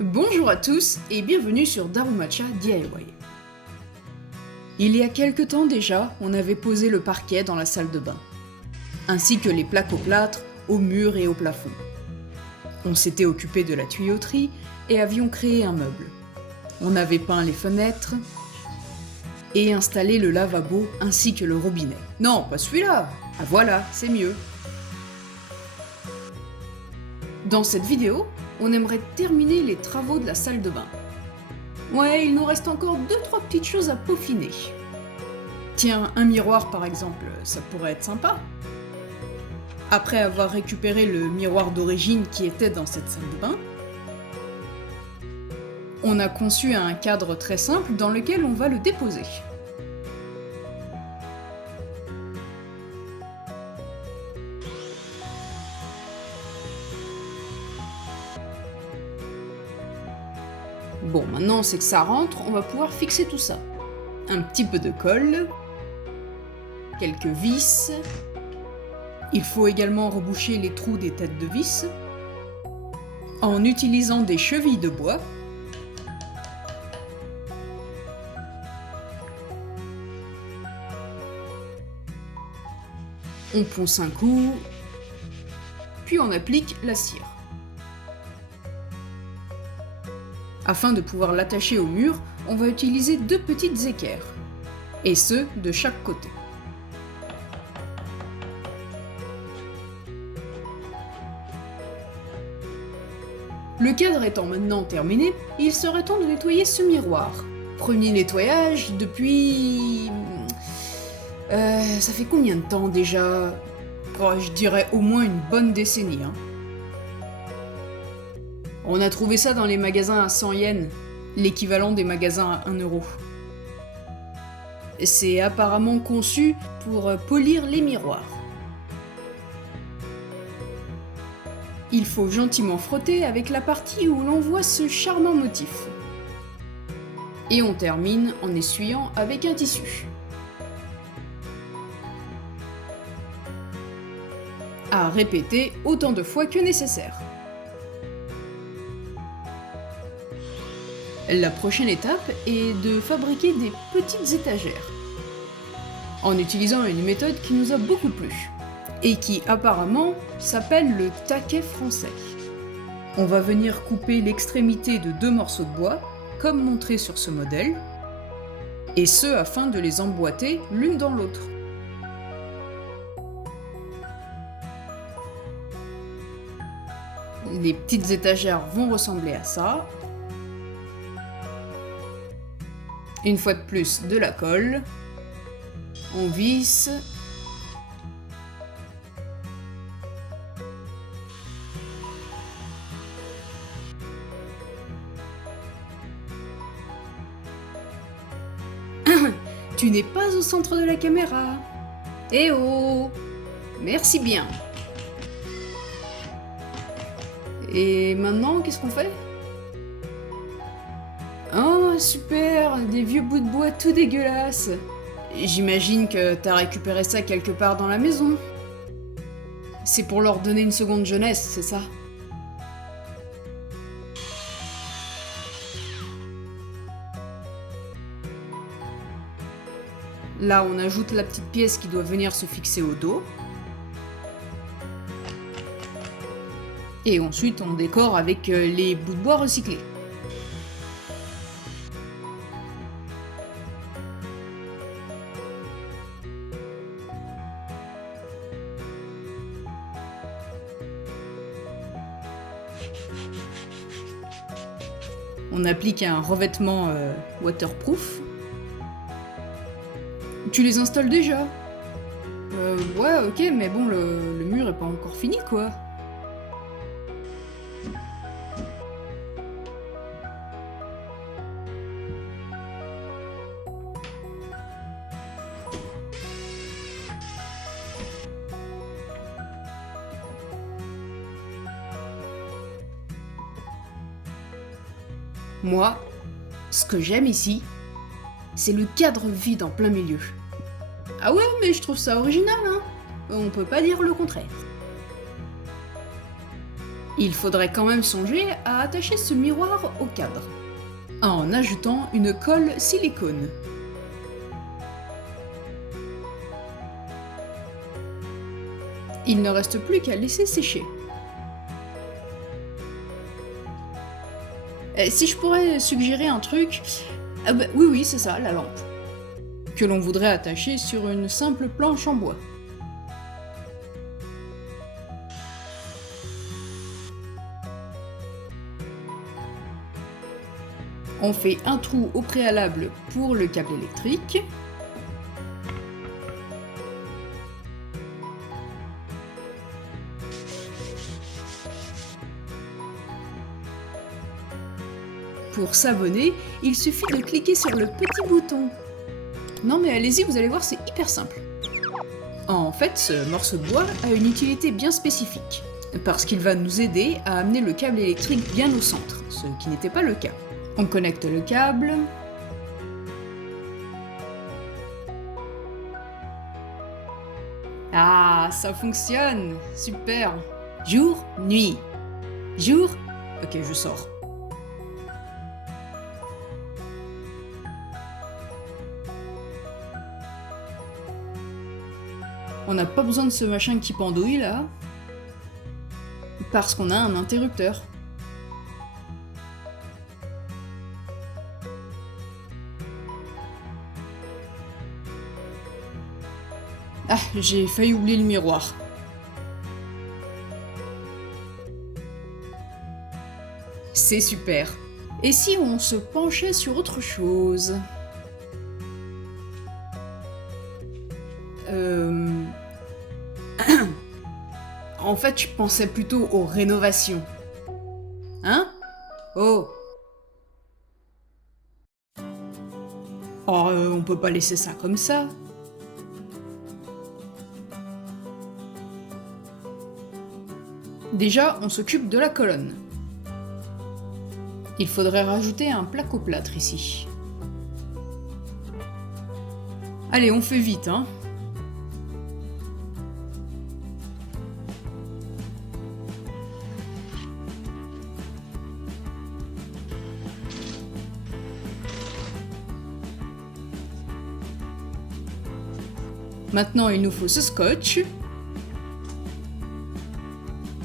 Bonjour à tous et bienvenue sur Darumacha DIY. Il y a quelque temps déjà, on avait posé le parquet dans la salle de bain, ainsi que les plaques au plâtre, au mur et au plafond. On s'était occupé de la tuyauterie et avions créé un meuble. On avait peint les fenêtres et installé le lavabo ainsi que le robinet. Non, pas celui-là! Ah voilà, c'est mieux. Dans cette vidéo, on aimerait terminer les travaux de la salle de bain. Ouais, il nous reste encore 2-3 petites choses à peaufiner. Tiens, un miroir par exemple, ça pourrait être sympa. Après avoir récupéré le miroir d'origine qui était dans cette salle de bain, on a conçu un cadre très simple dans lequel on va le déposer. Bon, maintenant c'est que ça rentre, on va pouvoir fixer tout ça. Un petit peu de colle, quelques vis. Il faut également reboucher les trous des têtes de vis en utilisant des chevilles de bois. On ponce un coup, puis on applique la cire. Afin de pouvoir l'attacher au mur, on va utiliser 2 petites équerres, et ce, de chaque côté. Le cadre étant maintenant terminé, il serait temps de nettoyer ce miroir. Premier nettoyage depuis... ça fait combien de temps déjà? Oh, je dirais au moins une bonne décennie. On a trouvé ça dans les magasins à 100 yens, l'équivalent des magasins à 1 euro. C'est apparemment conçu pour polir les miroirs. Il faut gentiment frotter avec la partie où l'on voit ce charmant motif. Et on termine en essuyant avec un tissu. À répéter autant de fois que nécessaire. La prochaine étape est de fabriquer des petites étagères, en utilisant une méthode qui nous a beaucoup plu, et qui apparemment s'appelle le taquet français. On va venir couper l'extrémité de 2 morceaux de bois, comme montré sur ce modèle, et ce afin de les emboîter l'une dans l'autre. Les petites étagères vont ressembler à ça. Une fois de plus, de la colle. On visse. Tu n'es pas au centre de la caméra. Eh oh! Merci bien. Et maintenant, qu'est-ce qu'on fait? Oh, super! Des vieux bouts de bois tout dégueulasses! J'imagine que t'as récupéré ça quelque part dans la maison. C'est pour leur donner une seconde jeunesse, c'est ça? Là, on ajoute la petite pièce qui doit venir se fixer au dos. Et ensuite, on décore avec les bouts de bois recyclés. On applique un revêtement waterproof. Tu les installes déjà? Ouais, ok, mais bon, le mur est pas encore fini, quoi. Moi, ce que j'aime ici, c'est le cadre vide en plein milieu. Ah ouais, mais je trouve ça original, hein. On peut pas dire le contraire. Il faudrait quand même songer à attacher ce miroir au cadre, en ajoutant une colle silicone. Il ne reste plus qu'à laisser sécher. Si je pourrais suggérer un truc, oui, c'est ça, la lampe, que l'on voudrait attacher sur une simple planche en bois. On fait un trou au préalable pour le câble électrique. Pour s'abonner, il suffit de cliquer sur le petit bouton. Non mais allez-y, vous allez voir, c'est hyper simple. En fait, ce morceau de bois a une utilité bien spécifique, parce qu'il va nous aider à amener le câble électrique bien au centre, ce qui n'était pas le cas. On connecte le câble. Ah, ça fonctionne! Super! Jour, nuit. Jour... Ok, je sors. On n'a pas besoin de ce machin qui pendouille là, parce qu'on a un interrupteur. Ah, j'ai failli oublier le miroir. C'est super. Et si on se penchait sur autre chose? En fait, je pensais plutôt aux rénovations. Hein? Oh! Oh, on peut pas laisser ça comme ça. Déjà, on s'occupe de la colonne. Il faudrait rajouter un placo-plâtre ici. Allez, on fait vite, hein. Maintenant, il nous faut ce scotch.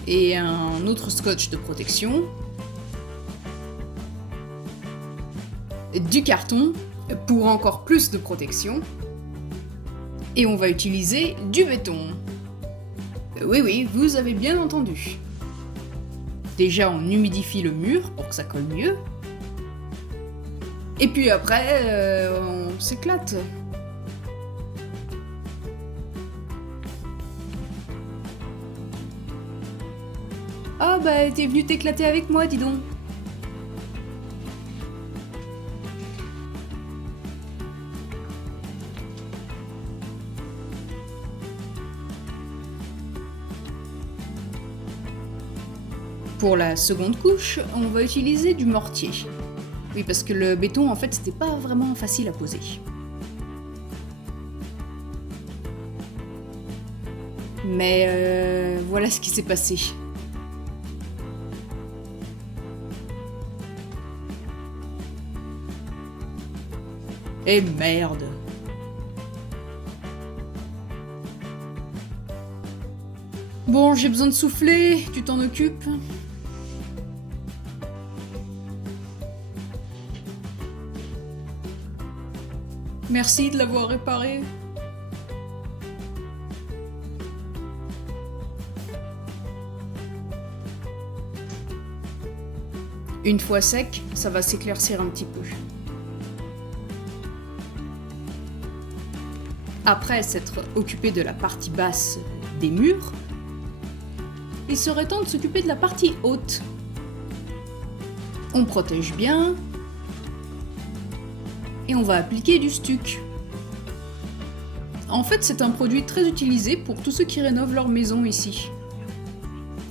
Et un autre scotch de protection. Du carton pour encore plus de protection. Et on va utiliser du béton. Oui, vous avez bien entendu. Déjà, on humidifie le mur pour que ça colle mieux. Et puis après, on s'éclate. Ah bah, t'es venu t'éclater avec moi, dis donc. Pour la seconde couche, on va utiliser du mortier. Oui, parce que le béton, en fait, c'était pas vraiment facile à poser. Mais voilà ce qui s'est passé. Et merde! Bon, j'ai besoin de souffler, tu t'en occupes? Merci de l'avoir réparé. Une fois sec, ça va s'éclaircir un petit peu. Après s'être occupé de la partie basse des murs, il serait temps de s'occuper de la partie haute. On protège bien et on va appliquer du stuc. En fait, c'est un produit très utilisé pour tous ceux qui rénovent leur maison ici.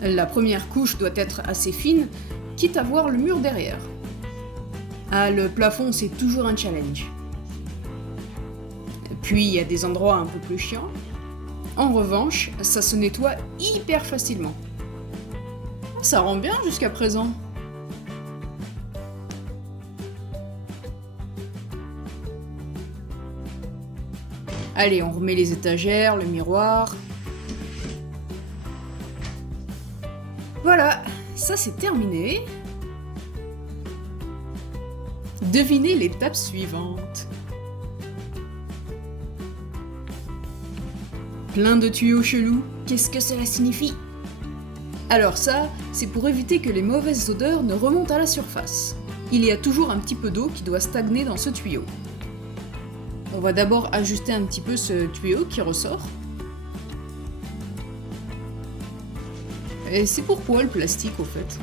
La première couche doit être assez fine, quitte à voir le mur derrière. Ah, le plafond, c'est toujours un challenge. Puis, il y a des endroits un peu plus chiants. En revanche, ça se nettoie hyper facilement. Ça rend bien jusqu'à présent. Allez, on remet les étagères, le miroir. Voilà, ça c'est terminé. Devinez l'étape suivante. Plein de tuyaux chelous, qu'est-ce que cela signifie? Alors ça, c'est pour éviter que les mauvaises odeurs ne remontent à la surface. Il y a toujours un petit peu d'eau qui doit stagner dans ce tuyau. On va d'abord ajuster un petit peu ce tuyau qui ressort. Et c'est pourquoi le plastique au fait?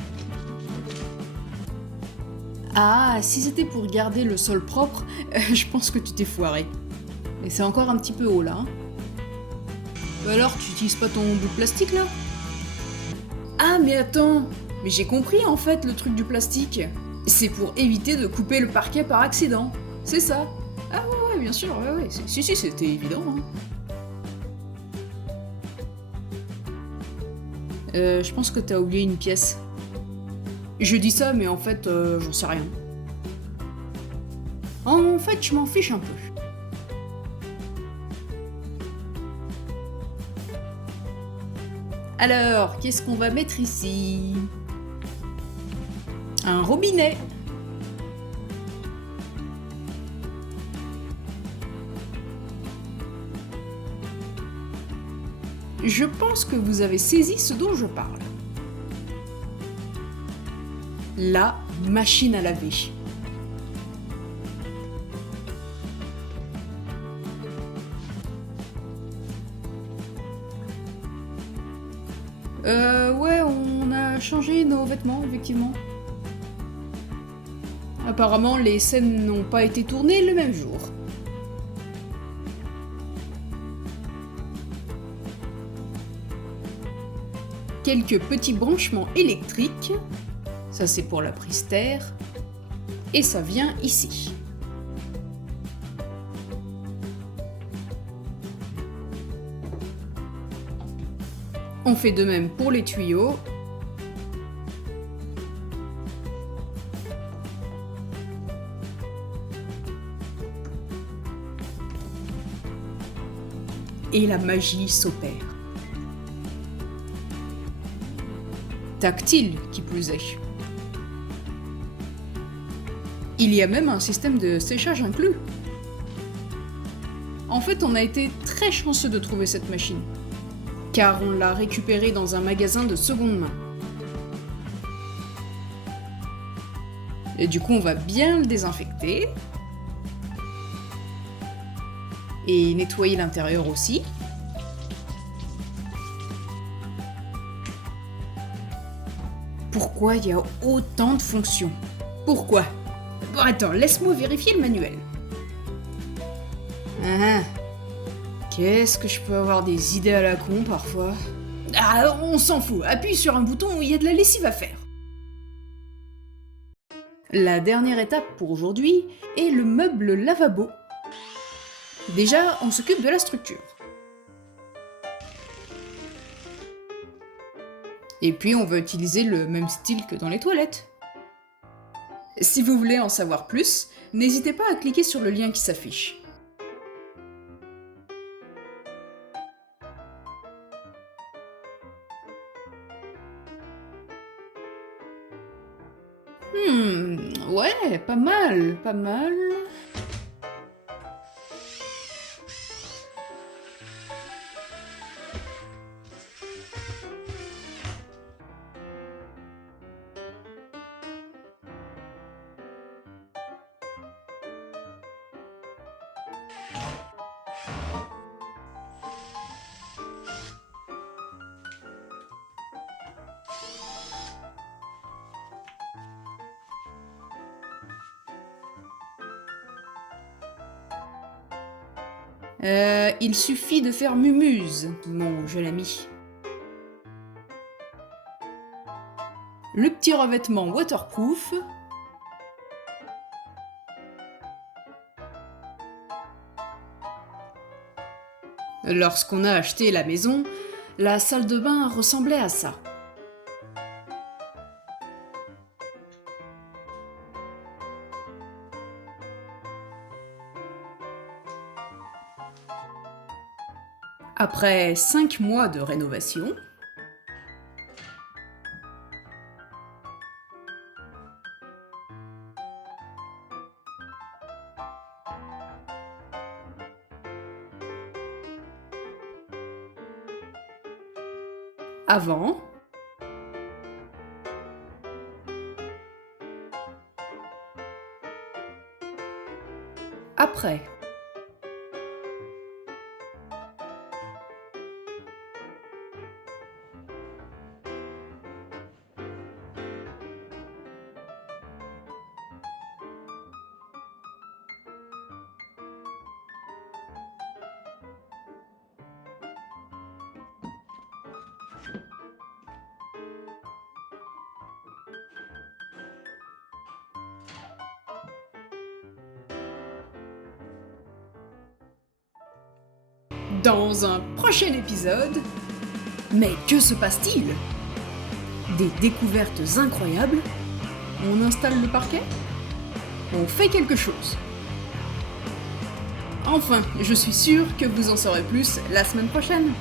Ah, si c'était pour garder le sol propre, je pense que tu t'es foiré. Et c'est encore un petit peu haut là. Alors, tu utilises pas ton bout de plastique là? Ah mais attends, mais j'ai compris en fait le truc du plastique. C'est pour éviter de couper le parquet par accident. C'est ça. Ah ouais, bien sûr, ouais. Si, c'était évident. Hein. Je pense que t'as oublié une pièce. Je dis ça, mais en fait, j'en sais rien. En fait, je m'en fiche un peu. Alors, qu'est-ce qu'on va mettre ici? Un robinet. Je pense que vous avez saisi ce dont je parle. La machine à laver. Ouais, on a changé nos vêtements, effectivement. Apparemment, les scènes n'ont pas été tournées le même jour. Quelques petits branchements électriques. Ça, c'est pour la prise terre. Et ça vient ici. On fait de même pour les tuyaux. Et la magie s'opère. Tactile, qui plus est. Il y a même un système de séchage inclus. En fait, on a été très chanceux de trouver cette machine, car on l'a récupérée dans un magasin de seconde main. Et du coup, on va bien le désinfecter. Et nettoyer l'intérieur aussi. Pourquoi il y a autant de fonctions? Pourquoi? Bon, attends, laisse-moi vérifier le manuel. Ah, qu'est-ce que je peux avoir des idées à la con parfois? Ah, on s'en fout, appuie sur un bouton où il y a de la lessive à faire. La dernière étape pour aujourd'hui est le meuble lavabo. Déjà, on s'occupe de la structure. Et puis on va utiliser le même style que dans les toilettes. Si vous voulez en savoir plus, n'hésitez pas à cliquer sur le lien qui s'affiche. Ouais, pas mal, pas mal. Il suffit de faire mumuse, mon jeune ami. Le petit revêtement waterproof. Lorsqu'on a acheté la maison, la salle de bain ressemblait à ça. Après 5 mois de rénovation, avant, après. Dans un prochain épisode, mais que se passe-t-il? Des découvertes incroyables? On installe le parquet? On fait quelque chose? Enfin, je suis sûre que vous en saurez plus la semaine prochaine.